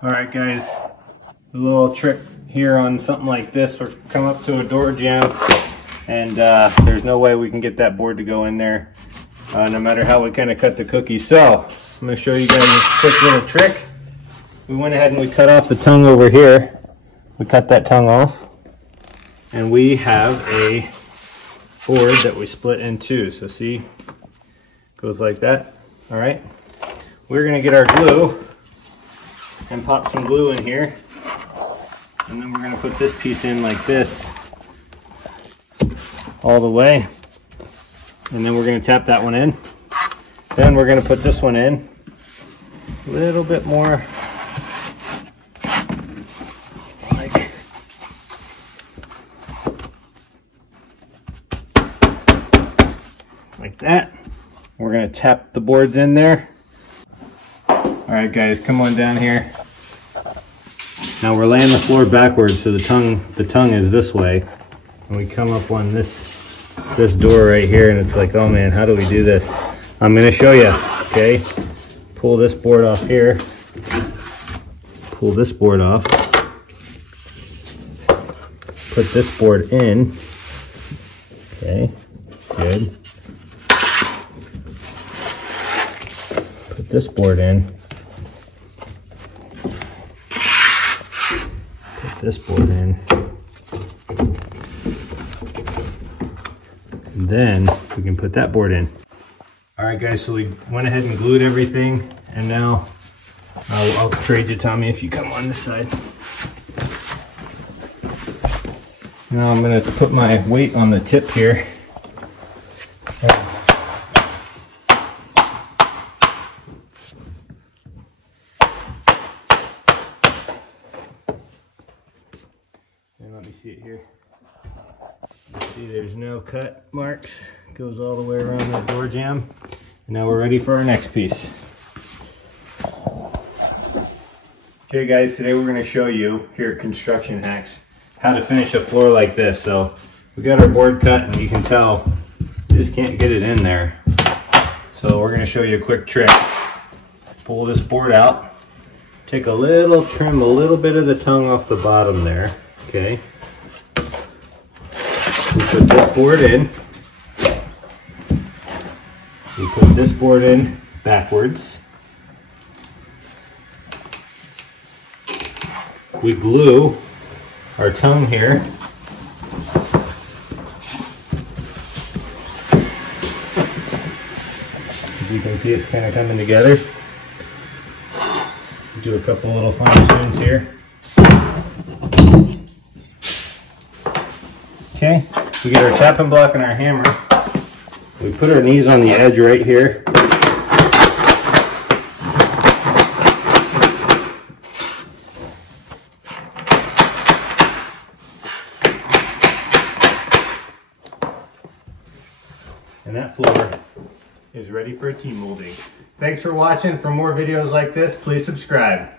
All right, guys, a little trick here on something like this. We're come up to a door jamb, and there's no way we can get that board to go in there, no matter how we kind of cut the cookie. So I'm going to show you guys a quick little trick. We went ahead and we cut off the tongue over here. We cut that tongue off, and we have a board that we split in two. So see, goes like that. All right, we're going to get our glue and pop some glue in here, and then we're going to put this piece in like this all the way, and then we're going to tap that one in. Then we're going to put this one in a little bit more like that. We're going to tap the boards in there. All right, guys, come on down here. Now we're laying the floor backwards, so the tongue is this way, and we come up on this door right here, and it's like, oh man, how do we do this? I'm going to show you. Okay, pull this board off here. Pull this board off. Put this board in. Okay, good. Put this board in. This board in, and then we can put that board in. All right, guys, so we went ahead and glued everything, and now I'll trade you, Tommy, if you come on this side. Now I'm going to put my weight on the tip here. And let me see it here. See, there's no cut marks. It goes all the way around that door jamb. And now we're ready for our next piece. Okay, guys, today we're going to show you here at Construction Hacks how to finish a floor like this. So we got our board cut, and you can tell you just can't get it in there. So we're going to show you a quick trick. Pull this board out. Take a little trim, a little bit of the tongue off the bottom there. Okay, we put this board in. We put this board in backwards. We glue our tongue here. As you can see, it's kind of coming together. Do a couple little fine tunes here. Okay, we get our tapping block and our hammer. We put our knees on the edge right here. And that floor is ready for a T-molding. Thanks for watching. For more videos like this, please subscribe.